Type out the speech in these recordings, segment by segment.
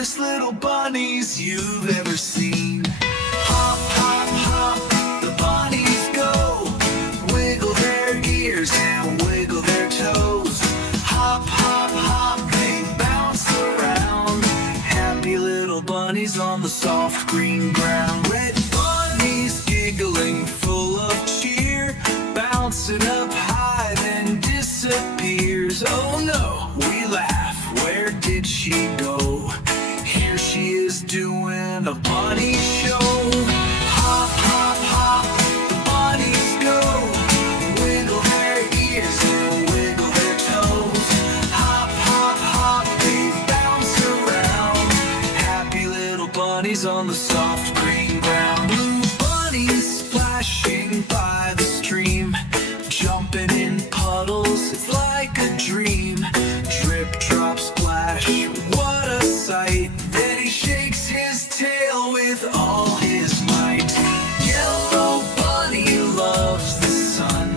cutest little bunnies you've ever seen. Hop, hop, hop, the bunnies go. Wiggle their ears and wiggle their toes. Hop, hop, hop, they bounce around. Happy little bunnies on the soft green ground. Red bunnies giggling full of cheer, bouncing up high then disappears. Oh no, we laugh, where did she go? Here she is doing a bunny show. Hop, hop, hop, the bunnies go. Wiggle their ears and wiggle their toes. Hop, hop, hop, they bounce around. Happy little bunnies on the soft green ground. Blue bunnies splashing by the stream, jumping in puddles, it's like a dream. Drip, drop, splash, what a sight. Then he shakes his tail with all his might. Yellow bunny loves the sun,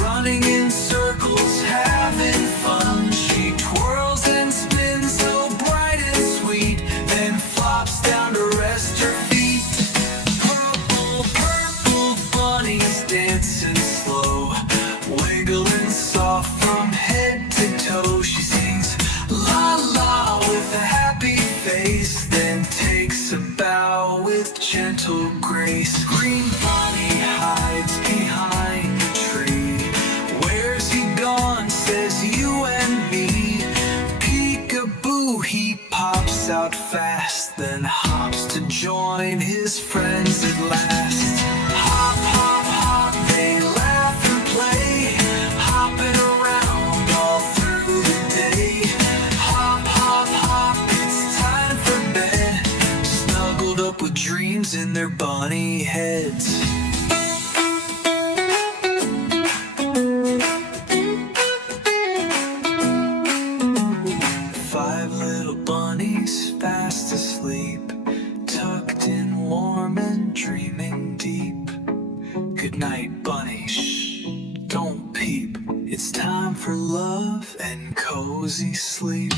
running in circles, having fun. She twirls and spins so bright and sweet, then flops down to rest her feet. Purple, purple bunnies dancing slow, wiggling soft from head to toe. She sings la la with a happy face, then takes a bow with gentle grace. Green bunny hides behind a tree. Where's he gone, says you and me. Peek-a-boo, he pops out fast, then hops to join his friends at last. Hop, hop, hop, they laugh and play, hopping around all through the day. Hop, hop, hop, it's time for bed, snuggled up with dreams in their bunny heads. Five little bunnies fast asleep, tucked in warm and dreaming deep. Good night, bunny, shh, don't peep. It's time for love and cozy sleep.